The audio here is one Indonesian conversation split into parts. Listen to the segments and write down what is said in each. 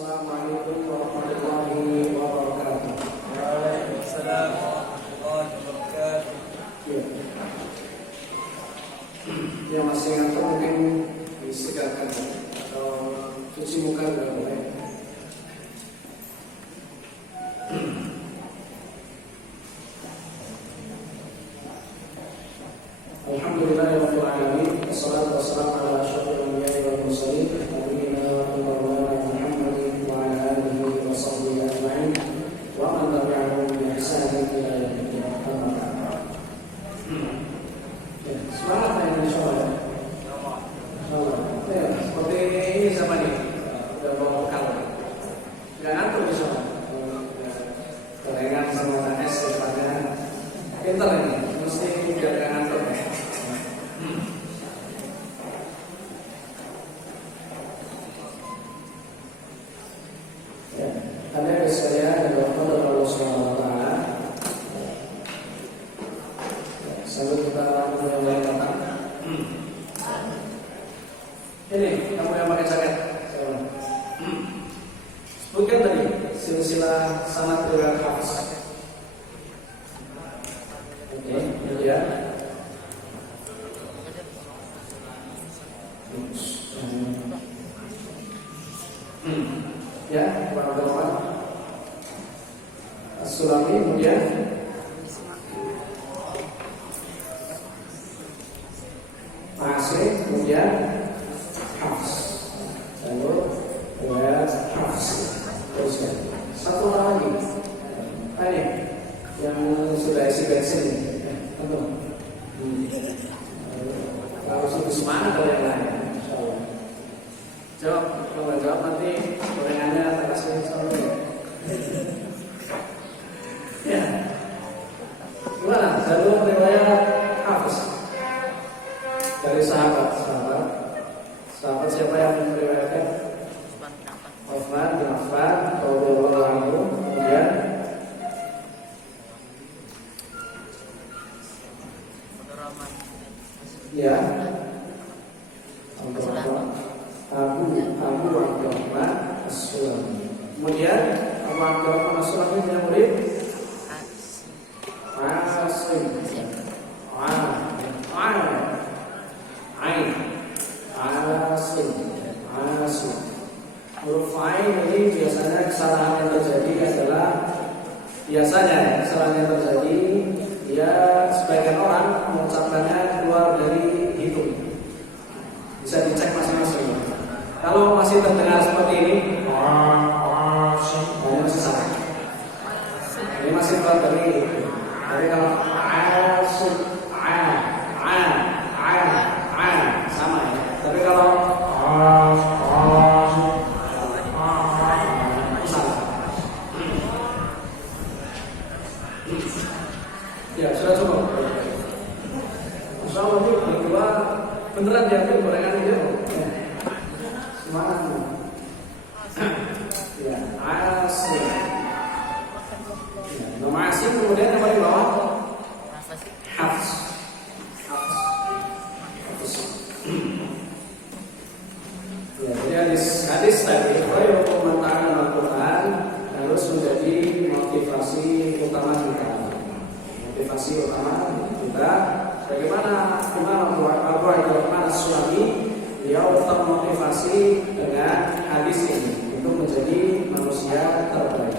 Assalamualaikum warahmatullahi wabarakatuh. Waalaikumsalam warahmatullahi wabarakatuh. Yang masih ngantuk mungkin disegarkan atau cuci muka juga boleh. Alhamdulillahirabbil alamin. Wassalatu wassalamu ala asyrofil anbiya'i wal mursalin nabiyina wa Muhammadin wa ala alihi wa sahbihi ajma'in wa man tabi'ahum bi ihsanin ila yaumil qiyamah. Semangat ya insyaallah. Insyaallah. Ya, seperti ini siapa nih? Udah bawa bekal. Enggak ngantuk insyaallah. Gorengan sama es depannya. Pintar ini. Mesti biar enggak ngantuk ya. Ada saya dan Allah Subhanahu wa taala. Sambil kita mulai datang. Ini kamu yang pakai jaket. Sebutkan tadi silsilah sanad riwayat Hafiz. Oke, ini ya. Ya, Abdurrahman As-Sulami, kemudian Masih, kemudian Hafiz, lalu riwayat Hafiz. Terusnya satu orang lagi, ini yang sudah isi bensin, tentu. Kalau sudah semangat kalau yang lain, insyaallah. Jawab, kalau nggak jawab nanti gorengannya tak kasih sama ya. Gimana? Jalur riwayat Hafiz dari sahabat siapa yang meriwayatkan? Utsman bin Affan radhiyallahu anhu. Kemudian ya Abu Abdurrahman As-Sulami. Kemudian Abu Abdurrahman As-Sulami punya murid Asim. Asim. Huruf Ain ini biasanya kesalahan yang terjadi adalah kesalahan yang terjadi dia sebagian orang mengucapkannya keluar dari hidung. Bisa dicek masing-masing. Kalau masih terdengar seperti ini, masih salah. Ini masih keluar dari hidung. Jadi kalau Asim, sama ya. Tapi kalau ya sudah cukup. Insyaallah ini berdua beneran diambil gorengan itu. Semangat. Ya, Asim. Ya, nama Asim kemudian apa di bawah? Hafiz. Ya, jadi hadis tadi itu pementahan Al-Quran harus menjadi motivasi utama kita. Bagaimana Imam Abdurrahman As-Sulami beliau termotivasi dengan hadis ini untuk menjadi manusia terbaik.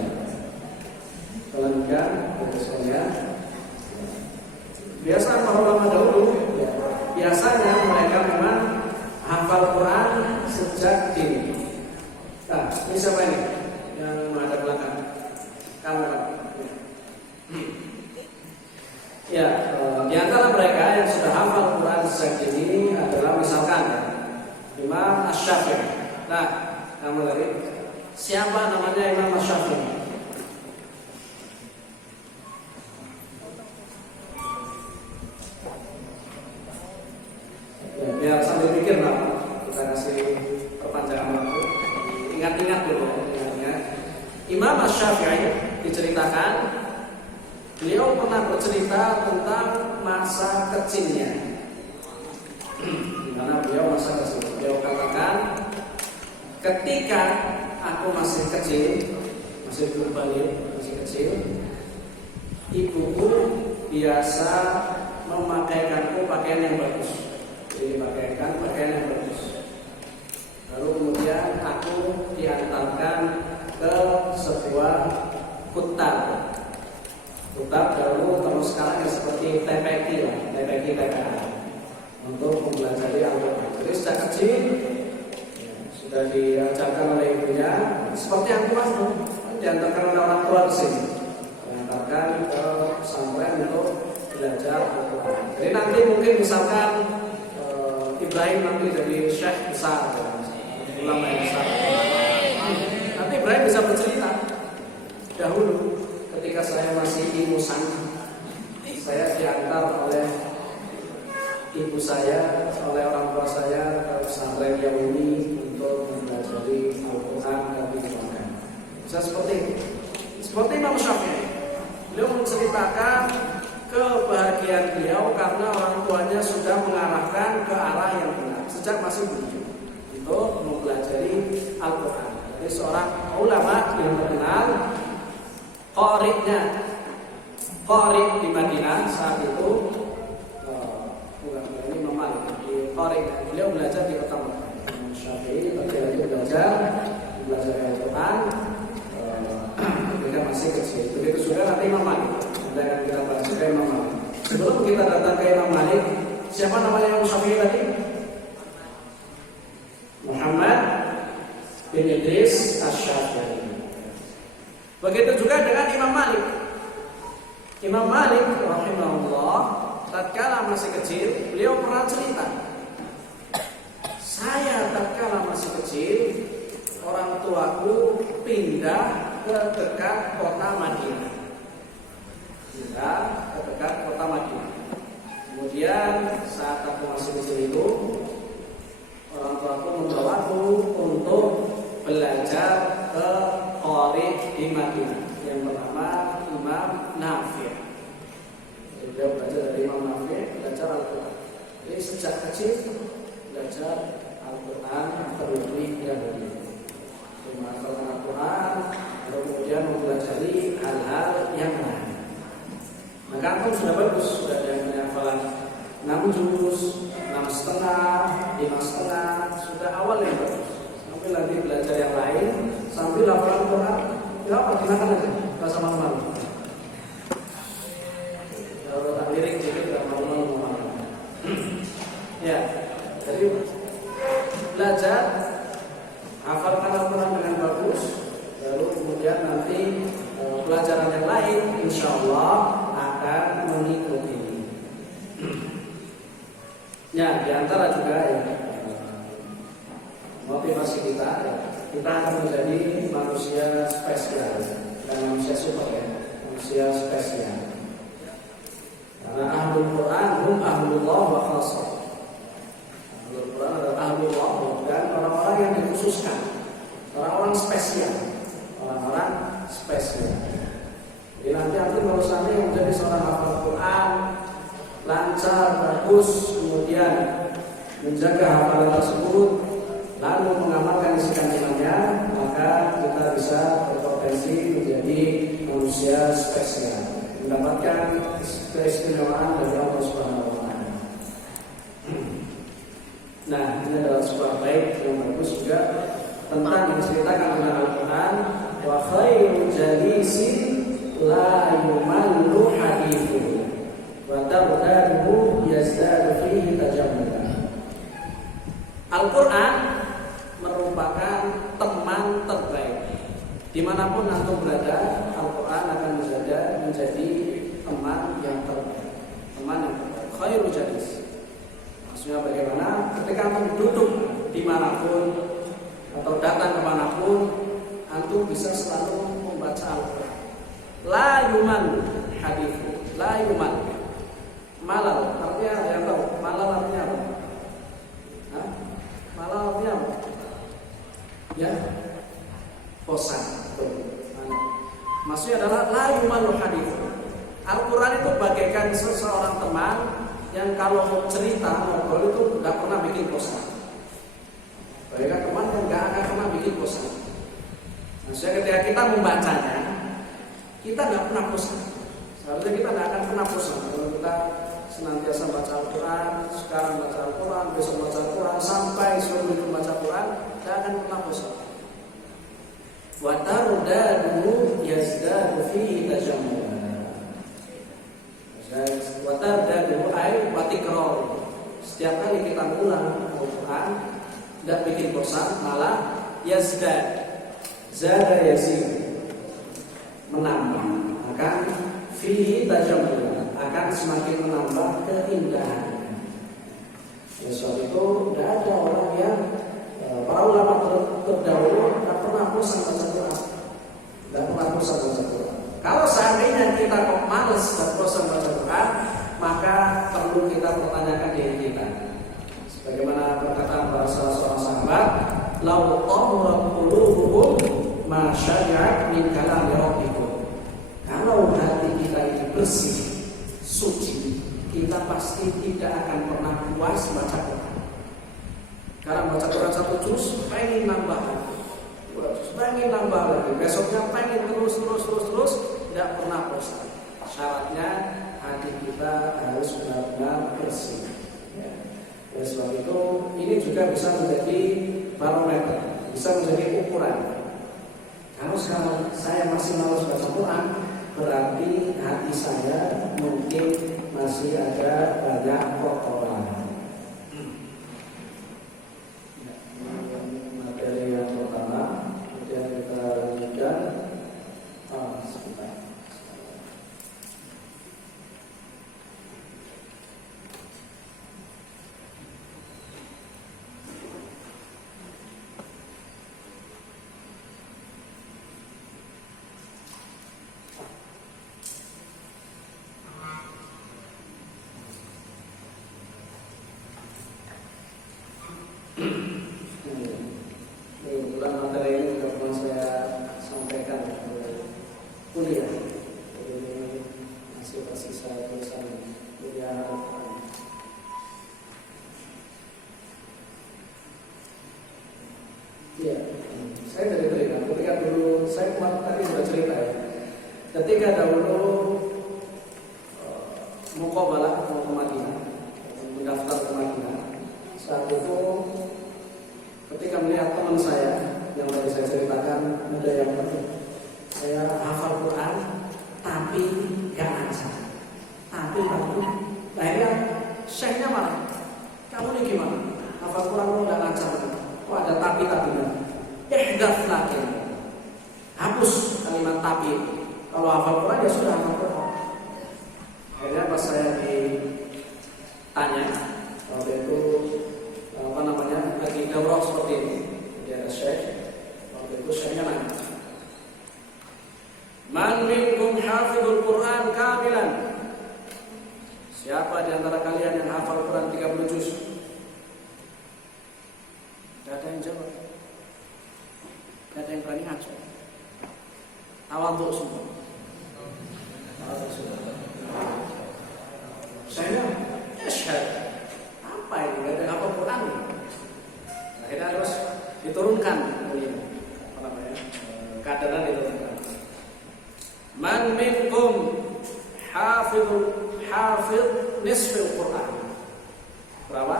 Kemudian biasa para ulama dahulu biasanya mereka memang hafal Quran sejak dini. Nah, ini siapa ini yang ada belakang? Kamera. Ya, di antara mereka yang sudah hafal Quran sejak dini adalah misalkan Imam Asy-Syafi'i. Nah, nama dari siapa namanya Imam Asy-Syafi'i? Ya, biar sambil pikir lah, kita kasih perpanjangan waktu. Ingat-ingat dulu. Imam Asy-Syafi'i diceritakan beliau pernah bercerita tentang masa kecilnya. Karena beliau masa kecil, beliau katakan ketika aku masih kecil, masih belum balik, masih kecil, ibuku biasa memakaikanku pakaian yang bagus. Jadi pakaikan pakaian yang bagus. Lalu kemudian aku diantarkan ke sebuah kutab. Kutab dahulu, kalau sekarang ya seperti TPQ lah, TPQ TPA, untuk mempelajari Al-Quran. Jadi sejak kecil sudah diajarkan oleh ibunya, seperti yang tua itu, diantarkan oleh orang tua ke sini, diantarkan ke pesantren untuk belajar Al-Quran. Jadi nanti mungkin misalkan Ibrahim nanti jadi syekh besar, ulama yang besar. Nanti Ibrahim bisa bercerita. Dahulu ketika saya masih ingusan, saya diantar oleh ibu saya, oleh orang tua saya ke pesantren Yaumi untuk mempelajari Al-Quran dan Al-Quran. Bisa seperti Imam Syafi'i. Beliau menceritakan kebahagiaan beliau karena orang tuanya sudah mengarahkan ke arah yang benar sejak masih bujang untuk mempelajari Al-Quran. Jadi seorang ulama yang terkenal, Qari di Madinah saat itu, ini Imam Malik di Qari. Beliau belajar di kota Mekah. Syafi'i ketika itu belajar Al-Quran ketika masih kecil. Begitu juga nanti Imam Malik. Dan kita bahas juga Imam Malik. Sebelum kita datang ke Imam Malik, siapa namanya Imam Syafi'i tadi? Muhammad bin Idris Asy-Syafi'i. Begitu juga dengan Imam Malik. Imam Malik rahimahullah, tatkala masih kecil, beliau pernah cerita, saya tatkala masih kecil, orang tuaku pindah ke dekat kota Madinah. Pindah ke dekat kota Madinah. Kemudian saat aku masih kecil itu, orang tuaku membawaku untuk belajar ke Qari di Madinah yang bernama Imam Nafi'. Beliau belajar dari Imam Nafi', belajar Al-Quran. Jadi sejak kecil belajar Al-Quran terlebih dahulu. Menghafalkan Al-Quran, lalu kemudian mempelajari hal-hal yang lain. Maka antum sudah bagus, sudah ada yang hafalan 6 juz, 6,5, 5,5, sudah awal yang bagus. Sampai nanti belajar yang lain, sambil hafalan Quran, ya apa gunakan aja, nggak sama malu. Kalau tak lirik sedikit nggak malu-malu. Ya, jadi belajar hafalkan Al-Quran dengan bagus, lalu kemudian nanti pelajaran yang lain, insya Allah akan mengikuti. Ya, diantara juga ya, motivasi kita, ya, kita akan menjadi manusia spesial, bukan manusia super ya, manusia spesial. Karena ahlul Quran hum ahlullah wa khasah. Ahlul Quran adalah ahlullah dan orang-orang yang dikhususkan, orang-orang spesial, orang-orang spesial. Jadi nanti kalau seandainya yang menjadi seorang hafal Quran lancar, bagus, kemudian menjaga hafalan tersebut, lalu mengamalkan isi kandungannya, maka kita bisa berpotensi menjadi manusia spesial, mendapatkan keistimewaan dari Allah Subhanahu wa Ta'ala. Nah, ini adalah sebuah bait yang bagus juga tentang yang diceritakan tentang Al-Quran. Wa khairu jalisin la yumallu hadithu wa tabdahu yazdadu fihi tajammulan. Al-Quran merupakan teman terbaik. Dimanapun antum berada, Al-Quran akan menjadi teman yang terbaik. Teman yang terbaik. Khairu jalis. Maksudnya bagaimana? Ketika antum duduk dimanapun atau datang kemanapun, antum bisa selalu membaca Al-Quran. La yuman hadithu, la yuman. Malal, artinya ada yang tahu? Malal artinya apa? Hah? Malal artinya apa? Ya, bosan. Maksudnya adalah la yuman hadithu. Al-Quran itu bagaikan seseorang teman yang kalau cerita ngobrol itu nggak pernah bikin bosan. Bagaikan teman yang nggak akan pernah bikin bosan. Maksudnya ketika kita membacanya, kita nggak pernah bosan. Seharusnya kita nggak akan pernah bosan kalau kita senantiasa baca Al-Quran, sekarang baca Al-Quran, besok baca Al-Quran, sampai seumur hidup baca Al-Quran, tidak akan pernah bosan. Wa tardadu yazdadu fihi tajammulan. Wa tardadu ay wa tikrar. Setiap kali kita ulang Al-Quran, tidak bikin bosan, malah yazdad. Zada yazid, menambah, akan fihi tajammulan, akan semakin menambah keindahan. Sebab itu tidak ada orang yang para ulama terdahulu tidak pernah bosan baca Quran, tidak pernah bosan baca Quran. Kalau seandainya kita kok malas dan bosan baca Quran, maka perlu kita pertanyakan diri kita. Sebagaimana perkataan para salah seorang sahabat, "Lau tahurat qulubuhum ma syari'at min kalami rabbikum." Kalau hati kita ini bersih, suci, kita pasti tidak akan pernah puas baca Quran. Karena baca Quran satu juz, pengen nambah lagi, pengen nambah lagi, besoknya pengen terus, tidak pernah bosan. Syaratnya hati kita harus benar-benar bersih. Ya. Oleh sebab itu, ini juga bisa menjadi barometer, bisa menjadi ukuran. Kalau sekarang saya masih malas baca Quran, berarti hati saya mungkin masih ada banyak kotoran. Materi yang pertama, kemudian kita lanjutkan. Sebentar. Kebetulan materi ini juga pernah saya sampaikan kuliah. Jadi masih tersisa tulisan kuliah. Iya, saya dari cerita. Ketika dulu saya kemarin tadi sudah cerita ya. Ketika dahulu muqabalah mau ke Madinah, mendaftar ke Madinah. Saat itu ketika melihat teman saya yang tadi saya ceritakan, ada yang saya hafal Quran tapi gak lancar, tapi akhirnya syekhnya marah, kamu ini gimana? Hafal Quran lu gak lancar, kok ada tapi-tapinya? Ihdaf lagi, hapus kalimat tapi. Kalau hafal Quran ya sudah hafal Quran. Akhirnya pas saya ditanya waktu itu lagi daurah seperti ini, dia syekh. Waktu itu syekhnya nanya, "Man minkum hafizul Quran kamilan?" Siapa di antara kalian yang hafal Quran 30 juz? Tidak ada yang jawab. Tidak ada yang berani ngaco. Tawadhu semua. Saya syekh. Apa ini? Tidak ada hafal Quran. Akhirnya harus diturunkan kadaran diturunkan. Man minkum hafiz nisfil Quran. Berapa?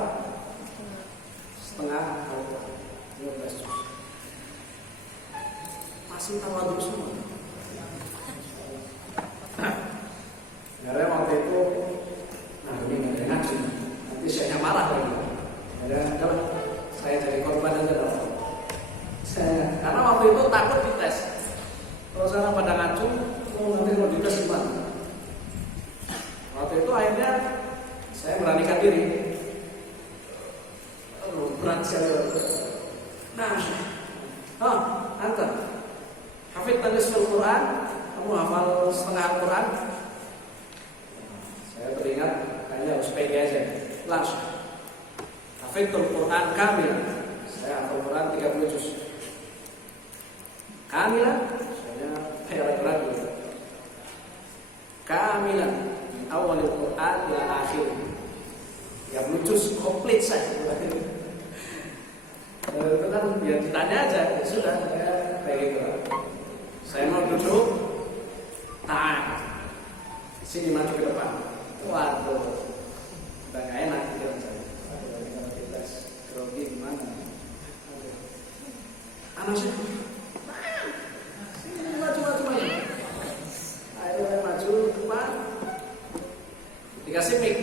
Setengah Al-Quran, 15 juz. Masih tawadhu semua. Karena waktu itu, ini nggak ada ngaji, nanti syekhnya marah lagi. Kalau saya jadi korban aja dong. Karena waktu itu takut dites. Kalau sekarang pada ngacu, nanti mau dites gimana? Waktu itu akhirnya saya beranikan diri. Berat sekali. Nah, antar. Hafid nisful Quran, kamu hafal setengah Al-Quran. Saya teringat, kayaknya harus pede aja. Langsung. Hafidul Quran kamil. Saya hafal Quran 30 juz. Kamilan, saya ragu-ragu. Kamilan, awalul Quran ila akhir. Ya juz komplit saya. Itu kan ya ditanya aja, ya sudah. kayak gitu. Saya mau duduk, sini maju ke depan. Waduh, udah gak enak pikiran saya. Kita grogi gimana? Anak saya, sini maju. Ayo maju ke depan. Dikasih mic.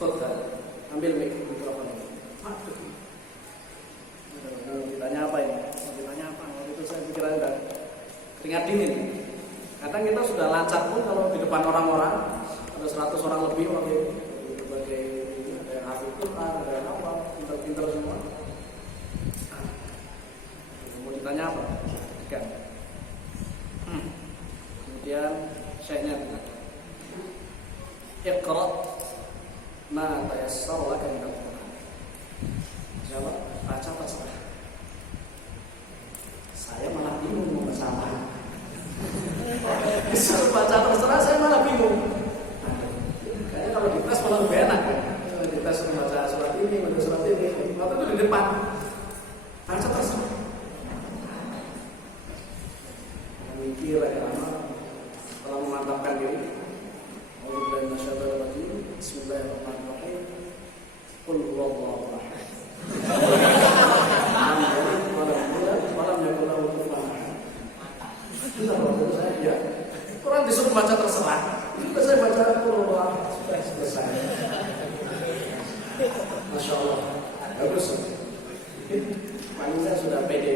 Khotbah, ambil mic mikrofon ini. Waduh. Ditanya apa ini? Waktu itu saya pikir ada keringat dingin. Kadang kita sudah lancar pun kalau di depan orang-orang, ada 100 orang lebih waktu itu, berbagai ada yang hafid Quran, ada yang apa, pintar-pintar semua. Mau ditanya apa? Kan. Kemudian syekhnya bilang, Iqra ma tayassara laka min al-Quran. Jawab, baca terserah. Saya malah bingung mau baca apa. Disuruh baca terserah, saya malah bingung. Kayaknya kalau di tes malah lebih enak ya. Di tes suruh baca surat ini, baca surat ini. Waktu itu di depan, baca terserah. Mikir agak lama, setelah memantapkan diri. Bismillahirrahmanirrahim. Qul huwallahu ahad. Orang disuruh baca terserah. Itu saya baca Allah sudah selesai. Masya Allah, bagus. Panitia sudah pede.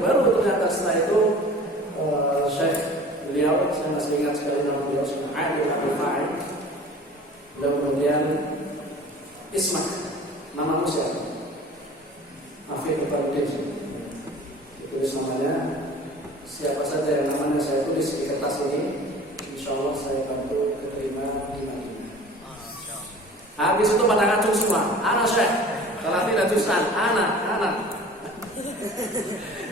Baru ternyata setelah itu Syekh beliau, saya masih ingat sekali nama beliau, Adil Abdul Fa'il. Beliau kemudian Ismak, nama Musa, Hafid Ibaduddin. Tulis namanya. Siapa saja yang namanya saya tulis di kertas ini, insya Allah saya bantu keterima di Madinah. Habis itu pada ngacung semua. Anak Syekh, kalau tidak jusan, anak.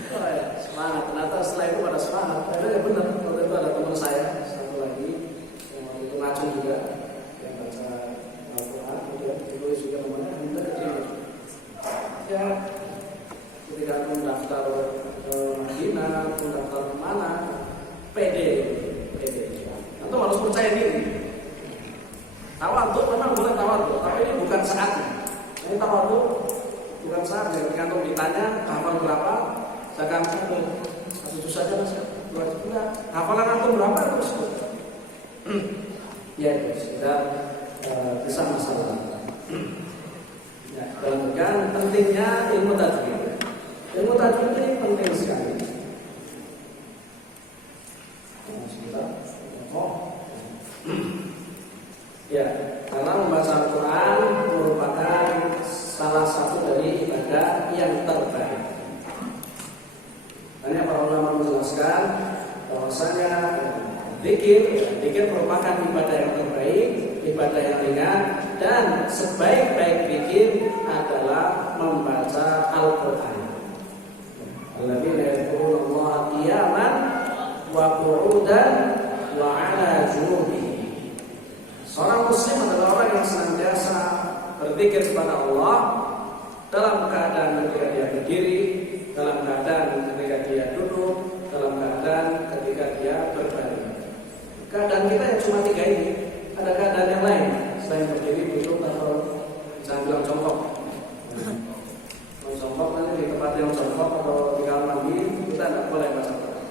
Oh ya, semangat. Ternyata setelah itu pada semangat. Akhirnya benar. Waktu itu ada teman saya satu lagi yang waktu itu ngacung juga, yang baca Al-Quran, kemudian ditulis juga namanya, minta keterima. Ya, ketika aku mendaftar ke Madinah, aku mendaftar kemana, pede. Tentu harus percaya diri. Tawadhu memang boleh tawadhu, tapi ini bukan saatnya. Ini tawadhu bukan saatnya. Tergantung ditanya hafal berapa, saya akan satu juz saja mas, 2 juz enggak. Hafalan antum berapa terus? Ya itu sudah bisa masalah. Ya, dan pentingnya ilmu tajwid. Ilmu tajwid ini penting sekali. Ya, karena membaca Al-Quran merupakan salah satu dari ibadah yang terbaik. Banyak para ulama menjelaskan bahwasanya zikir merupakan ibadah yang terbaik, ibadah yang ringan, dan sebaik-baik zikir adalah membaca Al-Quran. Alladzina yadhkuruna Allaha qiyaman wa qu'udan wa 'ala junubihim. Seorang muslim adalah orang yang senantiasa berzikir kepada Allah dalam keadaan ketika dia berdiri, dalam keadaan ketika dia duduk, dalam keadaan ketika dia berbaring. Keadaan kita yang cuma 3 ini. Ada keadaan yang lain selain berdiri, duduk, atau jangan bilang jongkok. Jongkok nanti di tempat yang jongkok atau di kamar mandi kita tidak boleh baca Quran.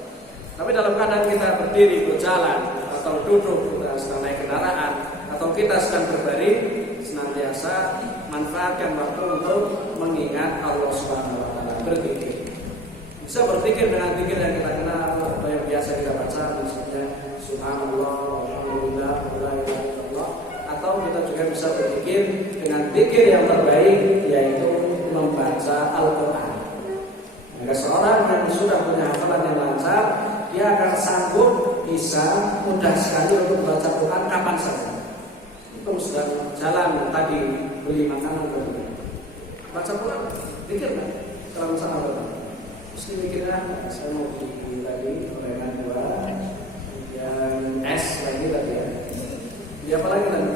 Tapi dalam keadaan kita berdiri, berjalan, atau duduk, kita sedang naik kendaraan, atau kita sedang berbaring, senantiasa manfaatkan waktu untuk mengingat Allah Subhanahu wa taala, berzikir. Bisa berzikir dengan zikir yang kita kenal atau yang biasa kita baca, misalnya subhanallah, alhamdulillah, la ilaha illallah, atau kita juga bisa berzikir dengan zikir yang terbaik, yaitu membaca Al-Quran. Maka seorang yang sudah punya hafalan yang lancar, dia akan sanggup, bisa mudah sekali untuk membaca Quran kapan saja. Itu sudah jalan tadi beli makanan berikut. Baca Quran, zikir kan? Kalau misalnya apa? Mesti mikirnya, saya mau beli tadi gorengan 2, kemudian es lagi tadi ya. Beli apa lagi tadi?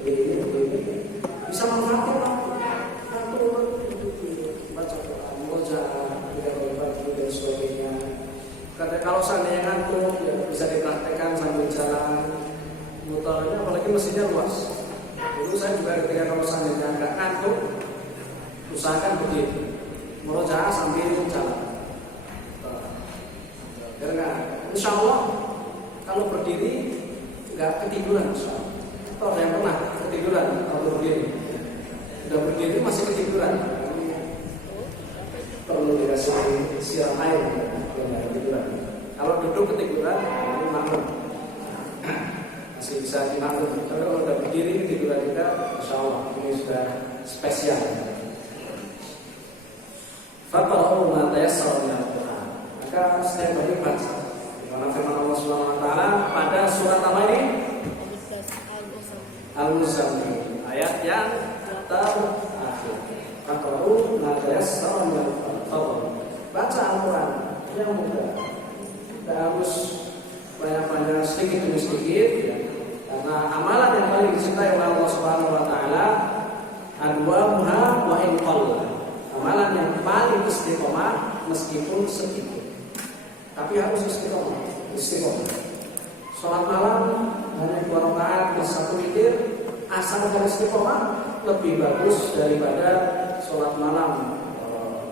Beli ini. Bisa manfaatin waktu. kalau seandainya ngantuk ya bisa dipraktekkan sambil jalan motornya, apalagi mesinnya luas. Dulu saya juga ketika kalau seandainya nggak ngantuk, usahakan berdiri, murojaah sambil jalan. Karena insya Allah kalau berdiri nggak ketiduran. Atau ada yang pernah ketiduran kalau berdiri, udah berdiri masih ketiduran, perlu dikasih siram air biar ketiduran. Kalau duduk ketiduran, itu maklum, masih bisa dimaklum. Tapi kalau udah berdiri ketiduran juga, insya Allah ini sudah spesial. Faqra'u ma tayassara minal Qur'an. Maka setiap hari baca. Karena firman Allah Subhanahu wa taala pada surat apa ini? Al-Muzammil, ayat yang terakhir. Faqra'u ma tayassara minal Qur'an. Baca Al-Qur'an yang mudah. Tidak harus banyak-banyak, sedikit demi sedikit ya. Karena amalan yang paling dicintai oleh Allah Subhanahu wa taala adwamuha wa in qalla. Amalan yang paling istiqomah meskipun sedikit, tapi harus istiqomah. Sholat malam hanya 2 rakaat plus 1 witir, asal dari istiqomah lebih bagus daripada sholat malam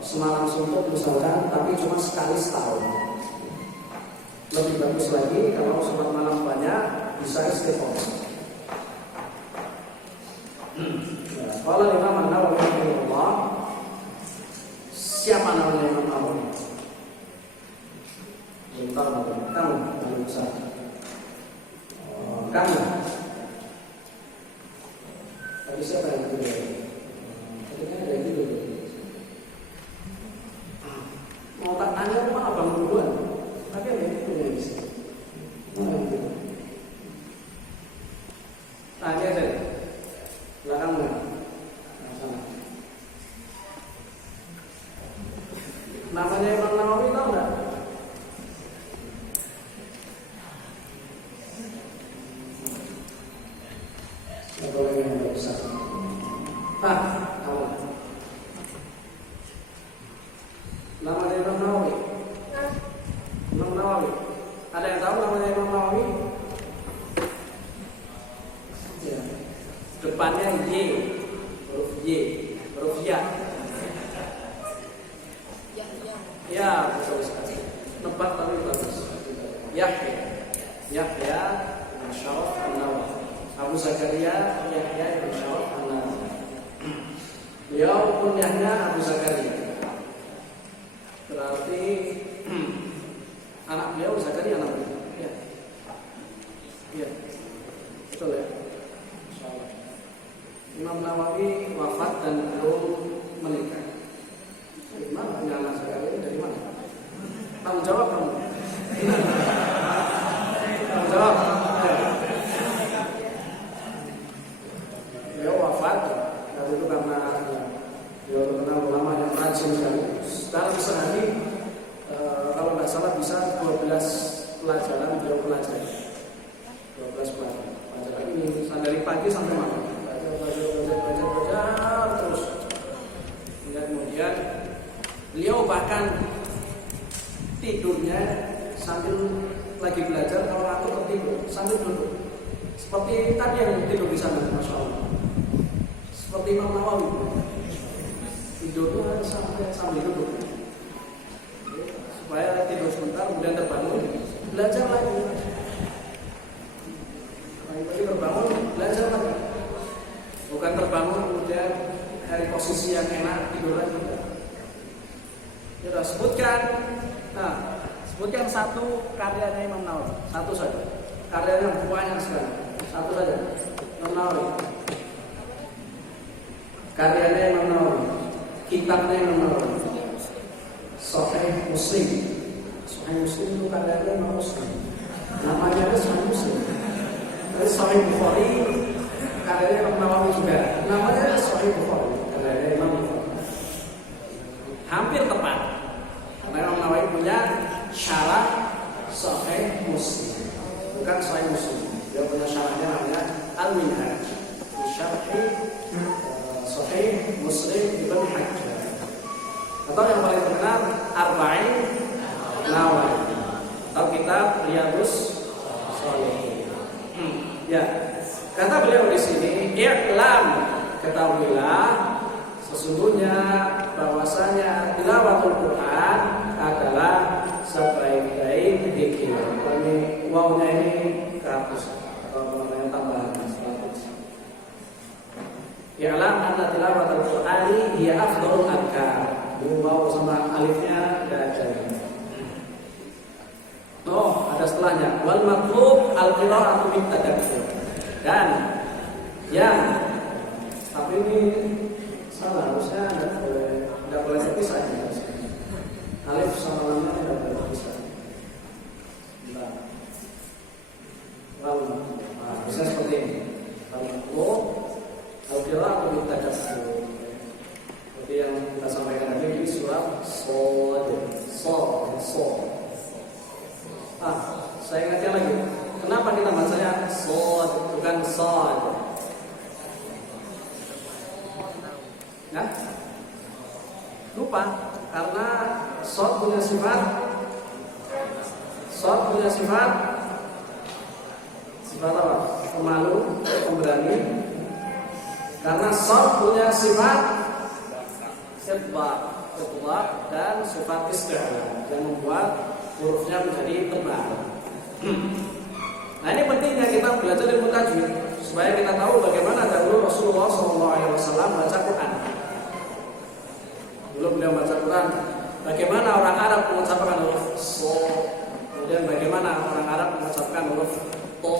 semalam suntuk misalkan, tapi cuma sekali setahun. Lebih bagus lagi kalau sholat malam banyak bisa istiqomah. Kalau Imam An-Nawawi rahimahullah, siapa namanya Imam Nawawi? Belum tahu, kamu paling besar. Kamu. Tapi siapa yang kedua? Ketika ada yang kedua. Mau tak tanya rumah abang duluan. Tapi ada yang kedua yang bisa. Mana yang kedua? Tanya deh. Belakangnya. Namanya Imam Nawawi tahu nggak? Nggak boleh yang nggak bisa. Tahu. Namanya Imam Nawawi. Imam Nawawi. Ada yang tahu namanya Imam Nawawi? Ya. Depannya Y, huruf ya. Ya, betul sekali. Nebak tapi bagus. Yahya bin Syaraf An-Nawawi. Abu Zakaria Yahya bin Syaraf An-Nawawi. Beliau kunyahnya Abu Zakaria. Berarti anak beliau Zakaria anak beliau. Ya. Iya. Betul ya. Insyaallah. Imam Nawawi wafat dan belum menikah. Dari mana anak Zakaria ini dari mana? Tanggung jawab kamu. Tanggung jawab. Beliau wafat dan itu karena beliau terkenal ulama yang rajin sekali. Dalam sehari kalau nggak salah bisa 12 pelajaran beliau pelajari. 12 pelajaran ini dari pagi sampai malam. Belajar terus. Hingga kemudian beliau bahkan tidurnya sambil lagi belajar, kalau aku tertidur sambil duduk. Seperti tadi yang tidur di sana, masya Allah. Seperti Imam Nawawi, tidurnya sambil duduk. Supaya tidur sebentar, kemudian terbangun, belajar lagi. Lagi terbangun, belajar lagi. Bukan terbangun kemudian dari posisi yang enak tidur lagi. Kita sebutkan, sebutkan satu karyanya Imam Nawawi, satu saja. Karyanya banyak sekali, satu saja. Imam Nawawi. Karyanya Imam Nawawi, kitabnya Imam Nawawi. Sahih Muslim. Sahih Muslim itu karyanya Imam Muslim. Namanya Sahih Muslim. Dari Sahih Bukhari, karyanya Imam Nawawi juga. Namanya Sahih Bukhari, karyanya Imam Bukhari. Hampir tepat. Karena Imam Nawawi punya syarah Sahih Muslim, bukan Sahih Muslim. Dia punya syarahnya namanya Al-Minhaj, syarah Sahih Muslim Ibn Hajar. Atau yang paling terkenal Arba'in Nawawi. atau kitab Riyadhus Shalihin. Ya, kata beliau di sini, i'lam, ketahuilah sesungguhnya bahwasanya tilawatul Quran adalah sebaik-baik zikir. Ini wawnya ini kehapus atau namanya tambahan. I'lam anna tilawatul Qur'ani hiya afdhalul adkar. Waw sama alifnya enggak ada. Oh, ada setelahnya. Wal matlub al-qira'atu bit-tadabbur. Dan yang tapi ini salah, harusnya enggak boleh terpisah ya. Alif sama lamnya enggak boleh terpisah. Bentar. Wal bisa seperti ini. Wal matlub al-qira'atu bit-tadabbur. Seperti yang kita sampaikan tadi di surat Shad. Saya ingatkan lagi. Kenapa kita bacanya Shad bukan Shad? Ya? Lupa karena Shad punya sifat apa? Pemalu, pemberani. Karena Shad punya sifat Itlaq dan sifat isti'la yang membuat hurufnya menjadi tebal. Nah, ini pentingnya kita belajar ilmu tajwid supaya kita tahu bagaimana dahulu Rasulullah SAW baca Quran. Dulu beliau baca Quran, bagaimana orang Arab mengucapkan huruf so, kemudian bagaimana orang Arab mengucapkan huruf to,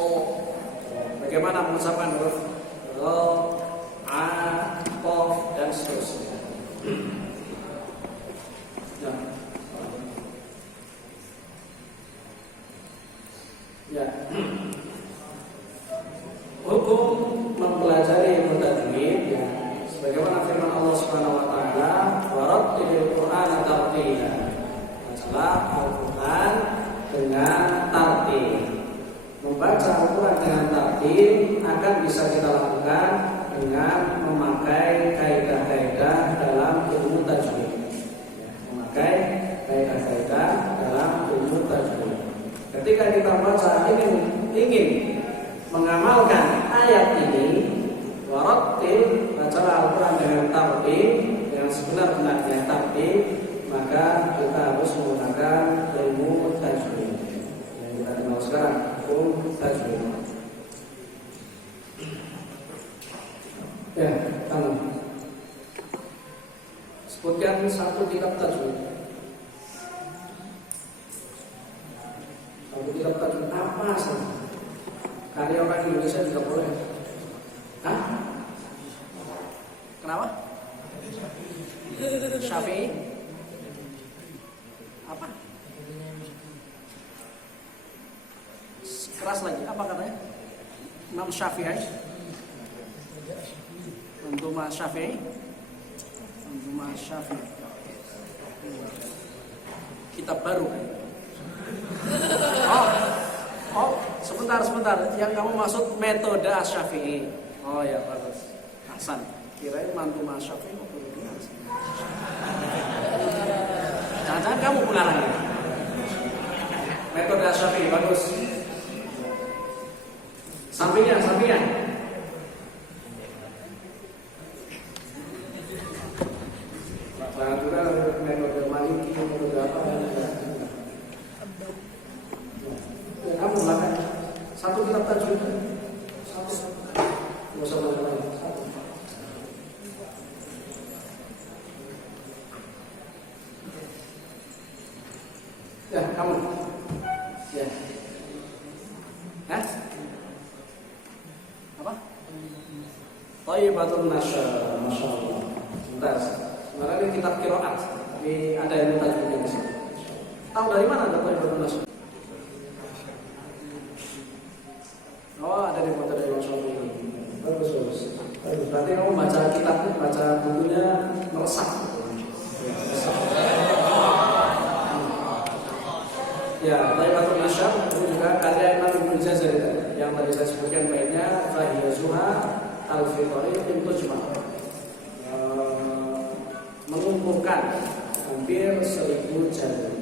bagaimana mengucapkan huruf ro, a, to, dan seterusnya. Ya. Hukum mempelajari ilmu tajwid ya, sebagaimana firman Allah Subhanahu wa taala, "Warattilil Qur'ana tartila." Bacalah Al-Qur'an dengan tartil. Membaca Al-Qur'an dengan tartil akan bisa kita lakukan dengan memakai kaidah-kaidah dalam ilmu tajwid. Memakai kaidah-kaidah dalam ilmu tajwid. Ketika kita baca ingin mengamalkan ayat ini, warattil, bacalah Al-Quran dengan tartil, yang sebenar-benarnya tartil, maka kita harus menggunakan ilmu tajwid yang kita kenal sekarang, ilmu tajwid. Ya, kamu sebutkan satu kitab tajwid. Kitab tajwid apa saja? Karya orang Indonesia juga boleh. Hah? Kenapa? Syafi'i? Apa? Keras lagi. Apa katanya? Imam Syafi'i? Untuk Mas Syafi'i? Untuk Mas Syafi'i. Kitab baru. Sebentar. Yang kamu maksud metode Asy-Syafi'i. Oh ya, bagus. Hasan. Kirain mantu Mas Syafi'i. Jangan-jangan kamu pengarang. Metode Asy-Syafi'i bagus. Sampingnya. Jangan juga metode Maliki, metode apa kamu belakang satu kitab tajwid, satu, nggak usah banyak-banyak, satu. Ya, kamu, ya, apa? Thayyibatun Nasyr, masya Allah. Sebentar, sebenarnya ini kitab qiraat, tapi ada yang tajwidnya di sini. Tahu dari mana ada Thayyibatun Nasyr? Oh, ada di foto dari Syafi'i. Bagus. Berarti kamu baca kitab, baca bukunya meresap. Ya, Thayyibatun Nasyr itu juga karya Imam Ibnu Jazari yang tadi saya sebutkan baiknya Fahiyazuha Al-Fitri Intujma, mengumpulkan hampir 1000 jalur.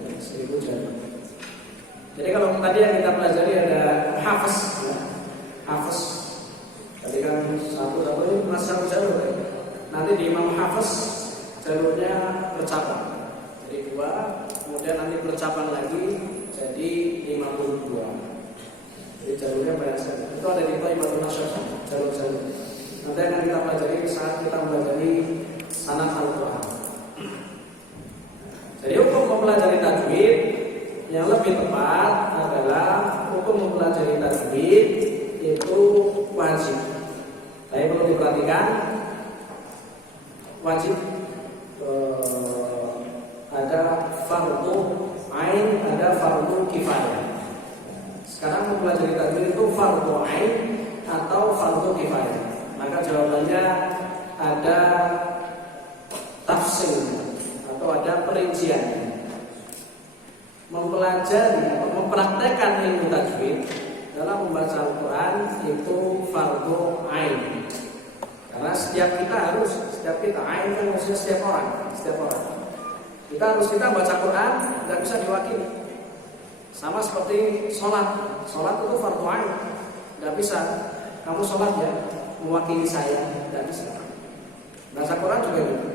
Jadi kalau tadi yang kita pelajari ada hafaz, ya. Hafaz. Tadi kan satu ini masih satu jalur. Ya. Nanti di Imam Hafaz jalurnya bercabang. Jadi 2, kemudian nanti bercabang lagi jadi 52. Jadi jalurnya banyak sekali. Itu ada di Thaibatul Nasyr, jalur-jalur. Nanti akan kita pelajari saat kita mempelajari sanad Al-Quran. Jadi hukum mempelajari tajwid yang lebih tepat adalah hukum mempelajari tajwid itu wajib. Tapi perlu diperhatikan, wajib ada fardu ain, ada fardu kifayah. Sekarang mempelajari tajwid itu fardu ain atau fardu kifayah. Maka jawabannya ada tafsir atau ada perincian. Mempelajari atau mempraktekkan ilmu tajwid dalam membaca Al-Quran itu fardu ain. Karena setiap kita ain kan maksudnya setiap orang. Kita baca Quran nggak bisa diwakili. Sama seperti sholat itu fardu ain, nggak bisa. Kamu sholat ya mewakili saya, nggak bisa. Baca Quran juga gitu.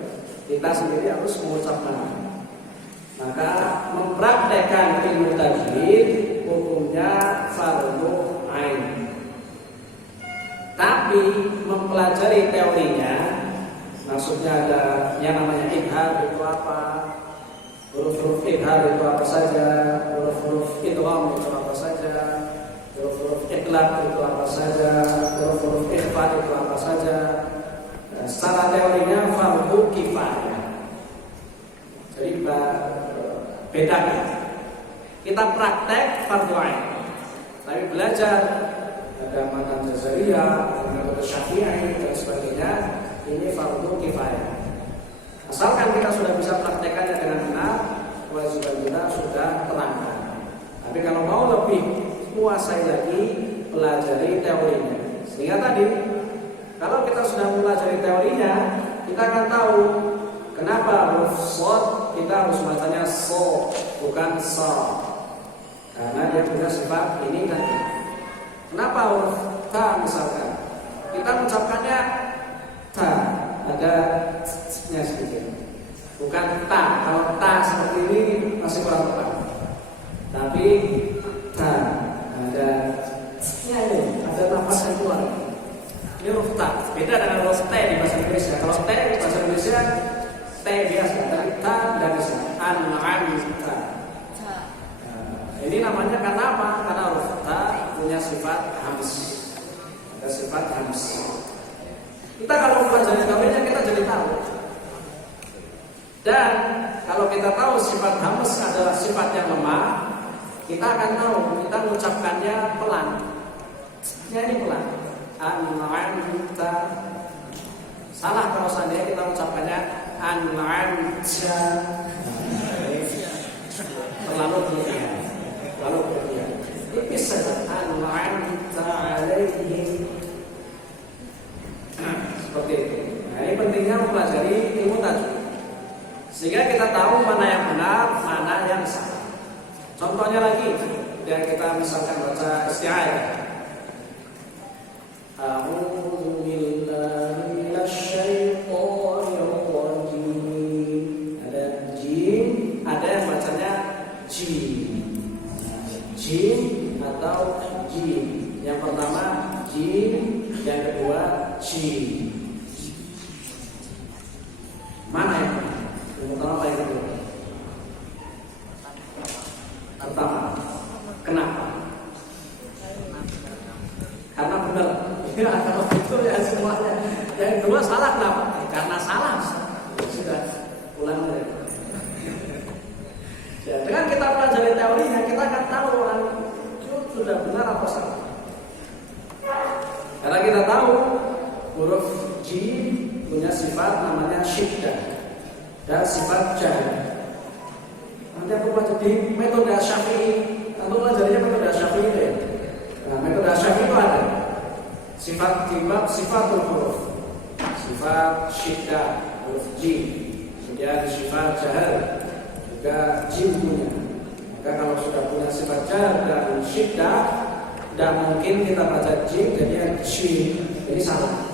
Kita sendiri harus mengucapkan. Maka mempraktekkan ilmu tajwid hukumnya fardu ain. Tapi mempelajari teorinya, maksudnya ada yang namanya idhar itu apa, huruf-huruf idhar itu apa saja, huruf-huruf idgham itu apa saja, huruf-huruf iqlab itu apa saja, huruf-huruf ikhfa itu apa saja. Nah, secara teorinya fardu kifayah. Jadi bedanya kita praktek fardu ain, tapi belajar ada matan jazariyah, metode syafi'i dan sebagainya, ini fardu kifayah. Asalkan kita sudah bisa praktekannya dengan benar, kewajiban kita sudah terangkan. Tapi kalau mau lebih kuasai lagi, pelajari teorinya. Sehingga tadi, kalau kita sudah mempelajari teorinya, kita akan tahu kenapa huruf shad kita harus bacanya so, bukan sa. Karena dia punya sifat ini dan ini. Kenapa huruf ta misalkan? Kita mengucapkannya ta, ada nya sedikit. Bukan ta. Kalau ta seperti ini masih kurang tepat. Tapi ta ada nya ini, ada nafas yang keluar. Ini huruf ta. Beda dengan huruf t di bahasa Indonesia. Kalau t di bahasa Indonesia t biasa, tapi ta tidak bisa. An-an-ta. Ini namanya karena apa? Karena huruf ta punya sifat hams. Ada sifat hams. Kita kalau mempelajari teorinya kita jadi tahu. Dan kalau kita tahu sifat hams adalah sifat yang lemah, kita akan tahu kita mengucapkannya pelan. Ya ini pelan. An-an-ta. Salah kalau seandainya kita mengucapkannya an-an-ta. Terlalu berlebihan. Tipis saja. An-an-ta alaihim. Seperti itu. Nah, ini pentingnya mempelajari ilmu tajwid. Sehingga kita tahu mana yang benar, mana yang salah. Contohnya lagi, yang kita misalkan baca isti'adzah. A'udzu billahi minasyaitonir rajim. Ada jim, ada yang bacanya jim. Jim atau jim. Yang pertama jim, yang kedua jim. Mana yang pertama apa yang kedua? Pertama. Kenapa? Karena benar. Ya, kalau itu ya semuanya. Yang kedua salah kenapa? Karena salah. Sudah pulang dari. Ya, dengan kita pelajari teorinya, kita akan tahu orang itu sudah benar apa salah. Karena kita tahu huruf jim punya sifat namanya syiddah dan sifat jahr. Nanti aku baca di metode Syafi'i. Aku pelajarinya metode Syafi'i ya. Nah, metode Syafi'i itu ada sifat timbab, sifatul huruf, sifat syiddah, huruf jim, kemudian sifat jahr, juga jim punya. Maka kalau sudah punya sifat jar dan syiddah, tidak mungkin kita baca jim jadinya jim, jadi salah.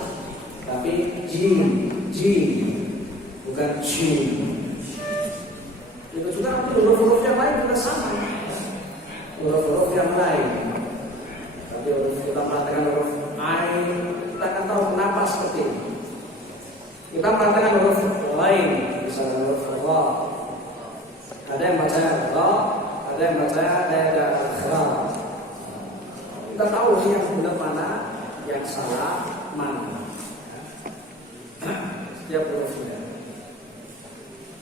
Tapi jim, bukan jim. Itu juga nanti huruf-huruf yang lain juga sama. Huruf-huruf yang lain. Tapi kita perhatikan huruf ain, kita akan tahu kenapa seperti ini. Kita perhatikan huruf lain, misalnya huruf ra. Ada yang baca ra, ada yang baca ra. Kita tahu yang benar mana, yang salah mana. Setiap hurufnya.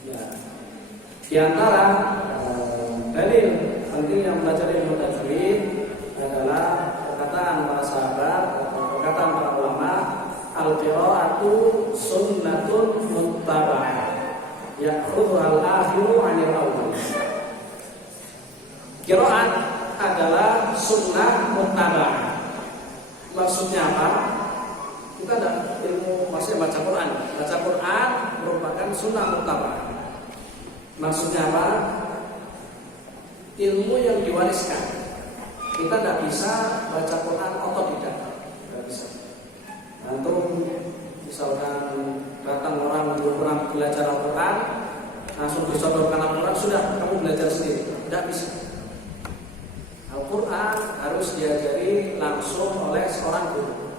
Ya. Di antara dalil pentingnya belajar ilmu tajwid adalah perkataan para sahabat atau perkataan para ulama, al-qira'atu sunnatun muttaba'ah ya'khudhuha al-akhiru 'anil awwal. Qira'at adalah sunnah muttaba'ah. Maksudnya apa? Kita ada ilmu masih baca Quran. Baca Quran merupakan sunnah muttaba'ah. Maksudnya apa? Ilmu yang diwariskan. Kita tidak bisa baca Quran otodidak, tidak bisa. Antum misalkan datang orang belum pernah belajar Al-Quran, langsung disodorkan Al-Quran, sudah kamu belajar sendiri, tidak bisa. Al-Quran harus diajari langsung oleh seorang guru,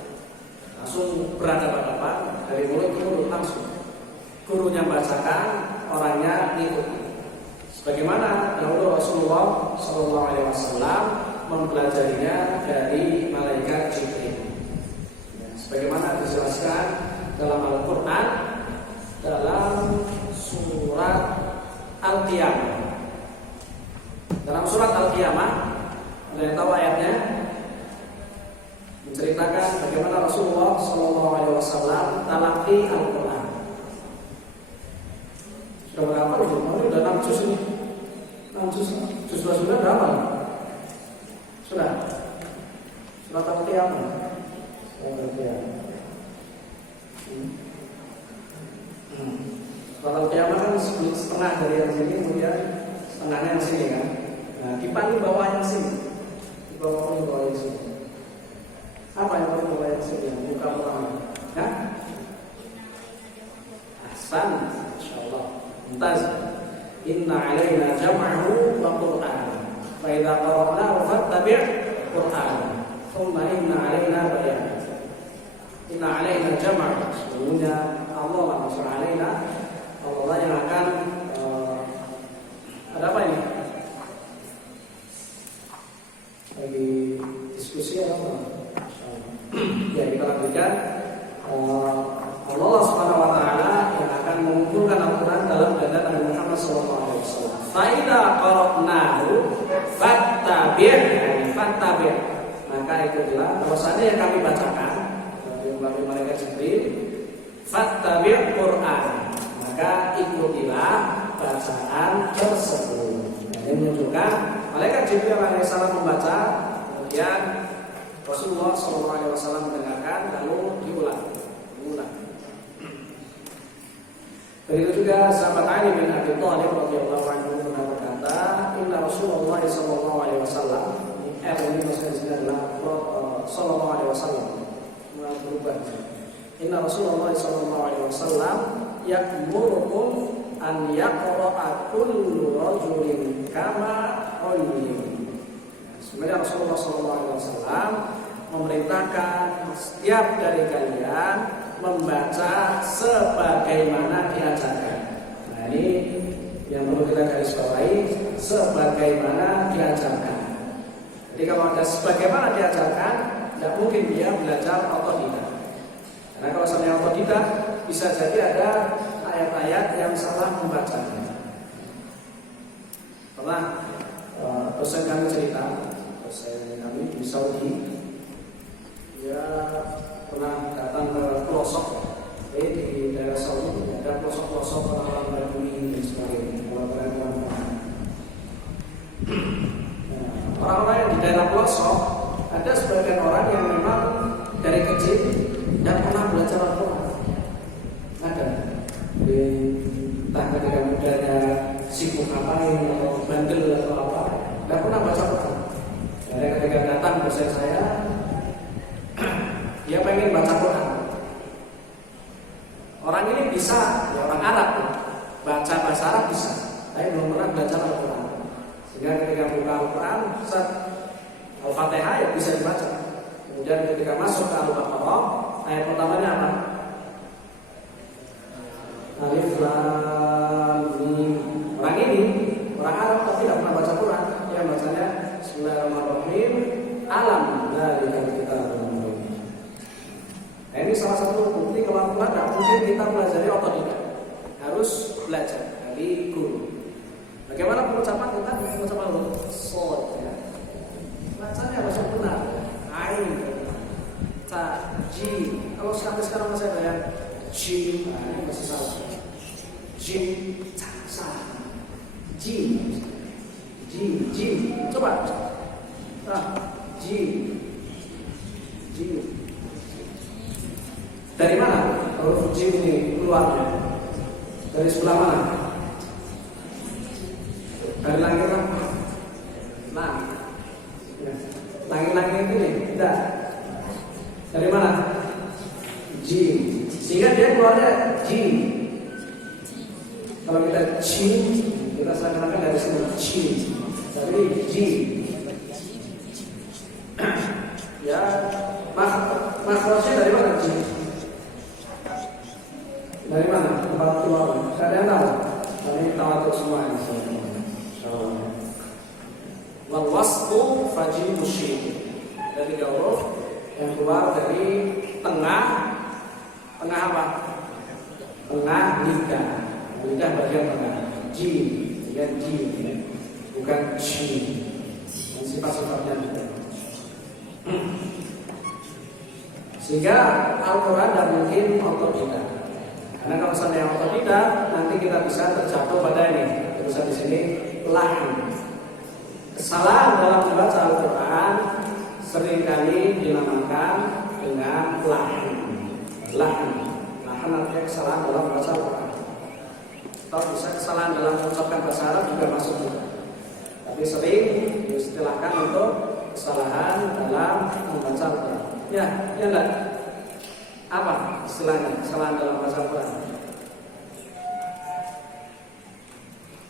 langsung berhadapan-hadapan dari mulut ke mulut langsung. Gurunya bacakan, orangnya ngikuti. Sebagaimana dahulu Rasulullah SAW mempelajarinya dari malaikat Jibril. Ya, sebagaimana dijelaskan dalam Al-Quran dalam surat Al-Qiyamah. Dalam surat Al-Qiyamah, ada yang tahu ayatnya? Menceritakan bagaimana Rasulullah SAW talaqi Al-Quran. Sudah berapa itu? Sudah 6 juz ini. 6 juz. Juz sudah berapa? Sudah. Surat Al-Qiyamah. Surat Al-Qiyamah. Surat Al-Qiyamah kan setengah dari yang sini, kemudian setengahnya yang sini kan. Nah, dipani bawah yang sini. Di bawah yang sini. Apa yang paling bawah yang sini? Yang buka pertama. Nah? Ahsan. Insyaallah. Mumtaz. Inna 'alaina jam'ahu wa Qur'an. Fa idza qara'nahu fattabi' Qur'an. Thumma inna 'alaina bayan. Inna 'alaina jam'ahu. Sesungguhnya Allah langsung 'alaina, Allah yang akan ada apa ini? Lagi diskusi apa? Ya, kita lanjutkan. Allah Subhanahu wa taala yang akan mengumpulkan Al-Quran dalam badan Nabi Muhammad SAW. Faida qara'nahu fattabi', maka itulah bahwasanya yang kami bacakan melalui malaikat Jibril, fattabi' Quran, maka ikutilah bacaan tersebut. Ini menunjukkan malaikat Jibril alaihissalam membaca, kemudian Rasulullah SAW mendengarkan, lalu diulang. Begitu juga sahabat Ali bin Abi Thalib radhiyallahu anhu pernah berkata, Inna Rasulullah sallallahu alaihi wasallam, ini maksudnya di sini adalah sallallahu alaihi wasallam. Berubah. Inna Rasulullah sallallahu alaihi wasallam ya'murukum an yaqra'a kullu rajulin kama ullim. Sebenarnya Rasulullah sallallahu alaihi wasallam memerintahkan setiap dari kalian membaca sebagaimana diajarkan. Nah, ini yang perlu kita garis bawahi, sebagaimana diajarkan. Jadi kalau ada sebagaimana diajarkan, tidak mungkin dia belajar otodidak. Karena kalau misalnya otodidak, bisa jadi ada ayat-ayat yang salah membacanya. Pernah dosen kami cerita, dosen kami di Saudi, dia pernah datang ke pelosok, di daerah Saudi ada pelosok-pelosok orang-orang Badui dan sebagainya, orang-orang yang di daerah pelosok, ada sebagian orang yang memang dari kecil tidak pernah belajar Al-Quran. Ada, entah ketika mudanya sibuk ngapain atau bandel atau apa, masuk ke Al-Baqarah, ayat pertamanya apa? Alif Lam Mim. Orang ini orang Arab tapi tidak pernah baca Quran. Dia bacanya Bismillahirrahmanirrahim. Alam dzalikal kitabul mubin. Nah, ini salah satu bukti kalau Al-Quran tidak mungkin kita pelajari otodidak. Harus belajar dari guru. Bagaimana pengucapan kita? Pengucapan sod ya. Bacanya harus benar. Ain, ta, jim. Kalau sampai sekarang masih ada yang jim, nah ini masih salah. Jim, ta, salah. Jim, jim, jim. Coba. Jim, jim. Dari mana huruf jim ini keluarnya? Dari sebelah mana? Dari langit lah. Langit. Langit-langit ini tidak. Dari mana? Jim. Sehingga dia keluarnya jim. Kalau kita jim, kita seakan-akan dari sini jim. Tapi jim. Ya, makhrajnya dari mana jim? Dari mana? Tempat keluar. Ada yang tahu? Kami tahu semua ini. Wal wasfu fajim musyrik. Dari huruf yang keluar dari tengah apa? Tengah lidah. Lidah bagian tengah. Jim, bukan jim, bukan jim. Dan sifat-sifatnya juga. Sehingga Al-Quran tidak mungkin otodidak. Karena kalau misalnya otodidak, nanti kita bisa terjatuh pada ini. Tulisan di sini lahan. Kesalahan dalam membaca Al-Quran seringkali dinamakan dengan lahan. Lahan artinya kesalahan dalam membaca Al-Quran. Atau bisa kesalahan dalam mengucapkan bahasa Arab juga masuk juga. Tapi sering diistilahkan untuk kesalahan dalam membaca Al-Quran. Ya enggak? Apa istilahnya kesalahan dalam bahasa Al-Quran?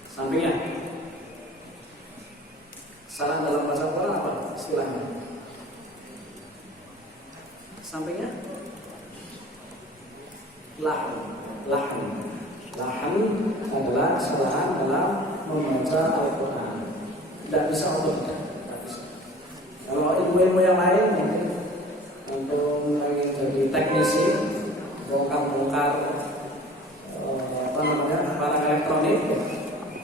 Sampingnya. Kesalahan dalam bahasa Al-Quran apa istilahnya? Sampingnya? Lahan adalah kesalahan dalam membaca Al-Quran. Tidak bisa otodidak. Kalau ilmu-ilmu yang lain mungkin untuk ingin jadi teknisi, bongkar barang elektronik,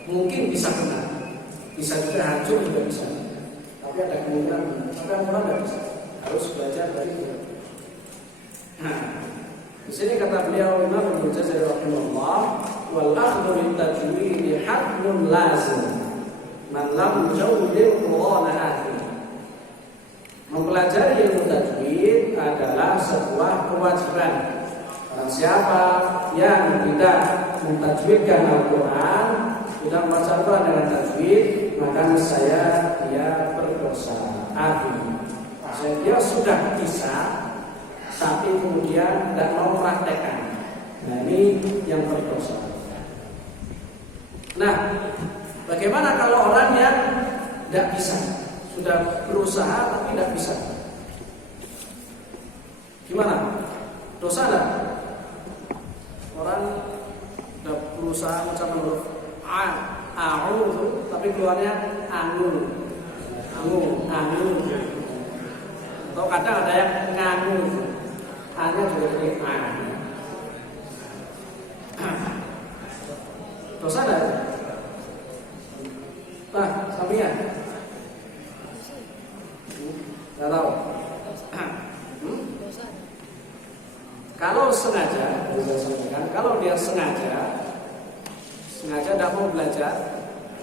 mungkin bisa kena, bisa juga hancur juga bisa. Tapi ada kemungkinan, tapi Al-Quran tidak bisa. Harus belajar dari itu. Nah, di sini kata beliau Imam Ibnu Jazari rahimahullah, wal akhdhu min tajwid haqqun lazim man lam yujawwid Qur'an akhir. Mempelajari ilmu tajwid adalah sebuah kewajiban. Barang siapa yang tidak mentajwidkan Al-Quran, tidak membaca Al-Quran dengan tajwid, maka saya dia berdosa. Artinya, dia sudah bisa, tapi kemudian tidak mau praktekkan. Nah, ini yang berdosa. Nah, bagaimana kalau orang yang tidak bisa? Sudah berusaha tapi tidak bisa. Gimana? Dosa enggak? Orang sudah berusaha mengucapkan huruf a'udzu tapi keluarnya anu. Atau kadang ada yang nganu. A-nya juga jadi a. Dosa enggak? Nah, sampingnya. Tidak tahu. Kalau sengaja, kalau dia sengaja tidak mau belajar,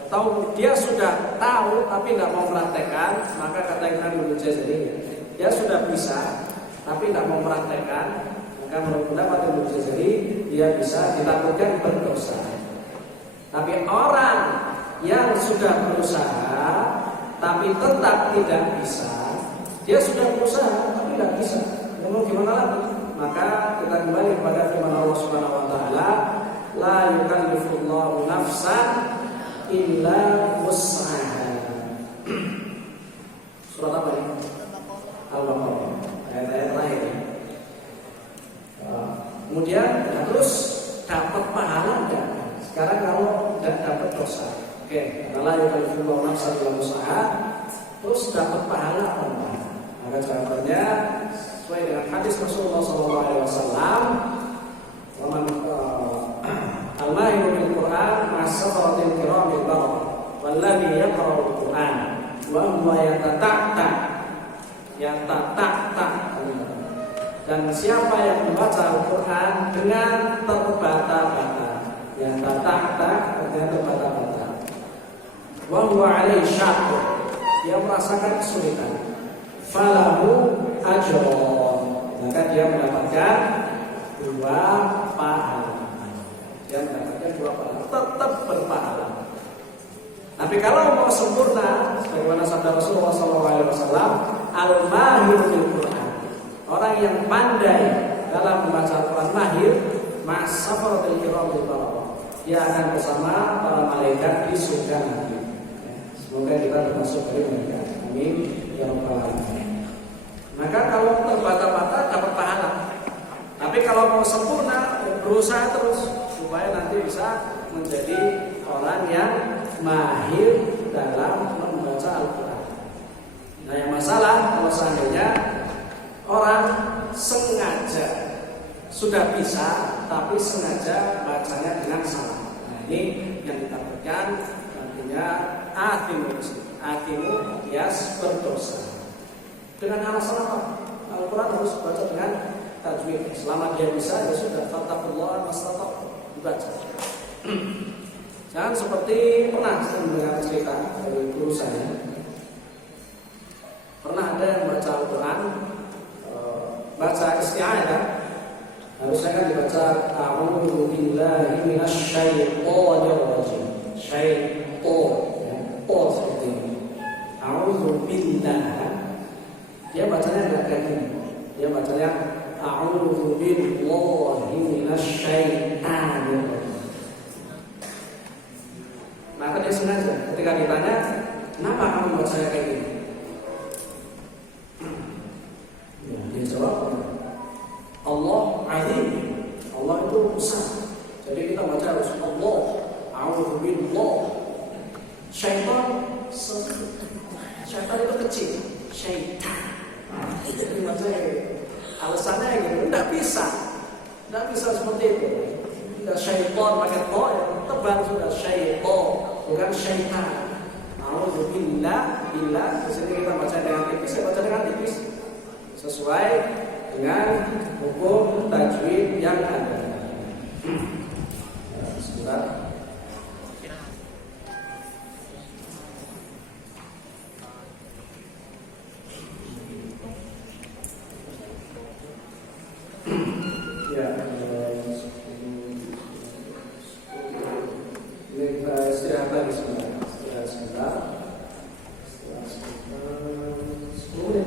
atau dia sudah tahu tapi tidak mau praktekkan, maka kata Imam Ibnu Jazari, dia sudah bisa tapi tidak mau praktekkan, maka menurut pendapat Ibnu Jazari dia bisa ditakutkan berdosa. Tapi orang yang sudah berusaha tapi tetap tidak bisa, dia sudah berusaha tapi tidak bisa, mau gimana lagi? Maka kita kembali kepada firman Allah Subhanahu wa taala, la yukallifullahu nafsan illa wus'aha. Surat apa ini? Al-Baqarah. Ayat-ayat Kemudian terus dapat pahala enggak? Sekarang kalau tidak dapat dosa, oke, adalah yang berfirman nafsa dalam usaha, terus dapat pahala apa enggak? Maka jawabannya sesuai dengan hadis Rasulullah SAW, al-mahiru bil Quran masafaratil kiramil barah, walladhi yaqra'ul Quran wa huwa yatata'ta. Dan siapa yang membaca Al-Quran dengan terbata-bata, yang terbata-bata, wa huwa alaihi syaqq, dia merasakan kesulitan, falahu ajrun, maka dia mendapatkan 2 pahala. Dia mendapatkan 2 pahala, tetap berpahala. Tapi kalau mau sempurna, sebagaimana sabda Rasulullah SAW, al-mahir bil Quran, orang yang pandai dalam membaca Al-Quran, mahir, masafaratil kiramil bararah, dia akan bersama para malaikat di surga nanti. Semoga kita termasuk dari mereka. Amin ya rabbal alamin. Maka kalau terbata-bata dapat pahala. Tapi kalau mau sempurna, berusaha terus supaya nanti bisa menjadi orang yang mahir dalam membaca Al-Quran. Nah, yang masalah kalau seandainya orang sengaja sudah bisa, tapi sengaja bacanya dengan salah. Nah, ini yang ditakutkan nantinya athimu alias berdosa. Dengan alasan apa? Al-Quran harus baca dengan tajwid. Selama dia bisa, ya sudah. Fattaqullaha mastata'tum, dibaca. Jangan seperti pernah saya mendengar cerita dari guru saya. Pernah ada yang baca Al-Quran, baca isti'adzah, harusnya kan dibaca a'udzu billahi minasyaitonir rajim. Syaiton, ya, seperti ini. A'udzu billah. Dia bacanya enggak kayak gini. Dia bacanya a'udzu billahi minasyaitonir rajim. Maka dia sengaja ketika ditanya, kenapa kamu baca kayak gini? Dia jawab, Allah azim, Allah itu besar. Jadi kita baca harus Allah, a'udzu billah. Syaitan itu kecil, syaitan. Jadi baca alasannya gitu, tidak bisa seperti itu. Tidak syaitan pakai to, tebal sudah syaitan, bukan syaitan. A'udzu billah, di sini kita baca dengan tipis, saya baca dengan tipis. Sesuai dengan hukum tajwid yang ada. Sebentar. Ya, ini kita istirahat lagi sebentar. Setelah 10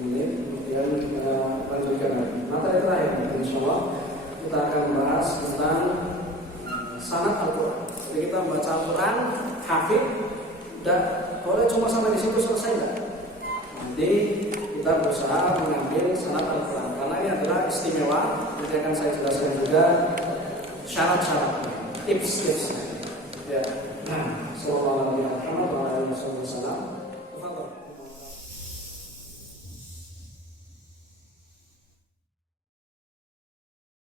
menit, kemudian kita lanjutkan lagi. Materi terakhir, insyaallah kita akan membahas tentang sanad Al-Quran. Jadi kita membaca Al-Quran, hafid, dan boleh cuma sampai di situ selesai enggak? Nanti kita berusaha mengambil sanad Al-Quran karena ini adalah istimewa. Nanti akan saya jelaskan juga syarat-syarat, tips-tipsnya. Ya. Nah, sallallahu alaihi wasallam.